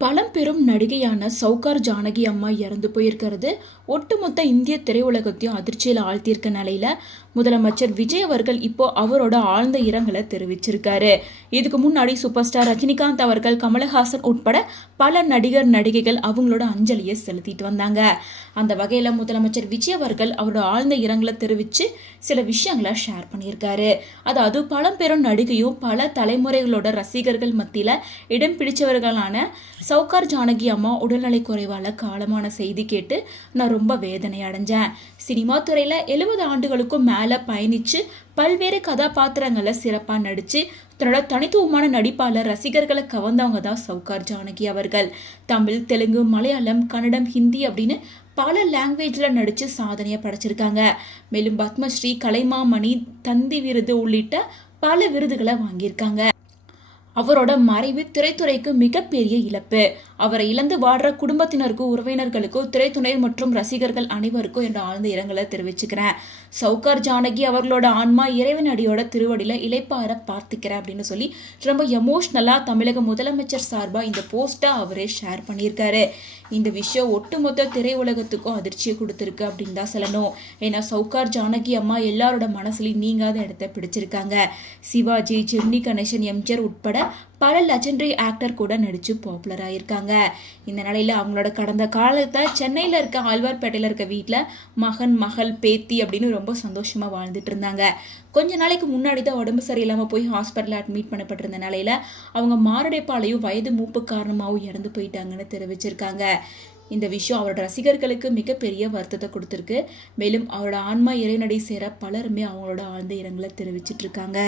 பழம்பெரும் நடிகையான சௌகார் ஜானகி அம்மா இறந்து போயிருக்கிறது ஒட்டுமொத்த இந்திய திரையுலகத்தையும் அதிர்ச்சியில் ஆழ்த்தியிருக்க நிலையில முதலமைச்சர் விஜய் அவர்கள் இப்போ அவரோட ஆழ்ந்த இரங்கலை தெரிவிச்சிருக்காரு. இதுக்கு முன்னாடி சூப்பர் ஸ்டார் ரஜினிகாந்த் அவர்கள், கமலஹாசன் உட்பட பல நடிகர் நடிகைகள் அவங்களோட அஞ்சலியை செலுத்திட்டு வந்தாங்க. அந்த வகையில் முதலமைச்சர் விஜய் அவர்கள் அவரோட ஆழ்ந்த இரங்கலை தெரிவித்து சில விஷயங்களை ஷேர் பண்ணியிருக்காரு. அதாவது பழம்பெரும் நடிகையும் பல தலைமுறைகளோட ரசிகர்கள் மத்தியில் இடம் பிடிச்சவர்களான சௌகார் ஜானகி அம்மா உடல்நலை குறைவால காலமான செய்தி கேட்டு நான் ரொம்ப வேதனை அடைஞ்சேன். சினிமா துறையில 70 ஆண்டுகளுக்கும் மேல பயணிச்சு பல்வேறு கதாபாத்திரங்களை சிறப்பா நடிச்சு தன்னோட தனித்துவமான நடிப்பாளர் ரசிகர்களை கவர்ந்தவங்க தான் சௌகார் ஜானகி அவர்கள். தமிழ், தெலுங்கு, மலையாளம், கன்னடம், ஹிந்தி அப்படின்னு பல லாங்குவேஜில் நடித்து சாதனையை படைச்சிருக்காங்க. மேலும் பத்மஸ்ரீ, கலைமாமணி, தந்தி விருது உள்ளிட்ட பல விருதுகளை வாங்கியிருக்காங்க. அவரோட மறைவு திரைத்துறைக்கு மிகப்பெரிய இழப்பு. அவரை இழந்து வாடுற குடும்பத்தினருக்கும் உறவினர்களுக்கும் திரைத்துறை மற்றும் ரசிகர்கள் அனைவருக்கும் என்னோட ஆழ்ந்த இரங்கலை தெரிவிச்சுக்கிறேன். சௌகார் ஜானகி அவர்களோட ஆன்மா இறைவன் அடியோட திருவடியில இளைப்பார பார்த்துக்கிறேன் அப்படின்னு சொல்லி ரொம்ப எமோஷ்னலாக தமிழக முதலமைச்சர் சார்பாக இந்த போஸ்ட்டை அவரே ஷேர் பண்ணியிருக்காரு. இந்த விஷயம் ஒட்டுமொத்த திரையுலகத்துக்கும் அதிர்ச்சியை கொடுத்துருக்கு அப்படின்னு தான் சொல்லணும். ஏன்னா சௌகார் ஜானகி அம்மா எல்லாரோட மனசுலையும் நீங்காத இடத்த பிடிச்சிருக்காங்க. சிவாஜி, ஜெமினி கணேசன், எம்ஜிஆர் உட்பட பல லெஜெண்டரி ஆக்டர் கூட நடித்து பாப்புலர் ஆகியிருக்காங்க. இந்த நிலையில் அவங்களோட கடந்த காலத்தை சென்னையில் இருக்க ஆழ்வார்பேட்டையில் இருக்க வீட்டில் மகன், மகள், பேத்தி அப்படின்னு ரொம்ப சந்தோஷமாக வாழ்ந்துட்டு இருந்தாங்க. கொஞ்ச நாளைக்கு முன்னாடி தான் உடம்பு சரியில்லாமல் போய் ஹாஸ்பிட்டலில் அட்மிட் பண்ணப்பட்டிருந்த நிலையில் அவங்க மாரடைப்பாலையும் வயது மூப்பு காரணமாகவும் இறந்து போயிட்டாங்கன்னு தெரிவிச்சிருக்காங்க. இந்த விஷயம் அவரோட ரசிகர்களுக்கு மிகப்பெரிய வருத்தத்தை கொடுத்துருக்கு. மேலும் அவரோட ஆன்மா இறைநடை சேர பலருமே அவங்களோட ஆழ்ந்த இரங்கலை தெரிவிச்சிட்டு இருக்காங்க.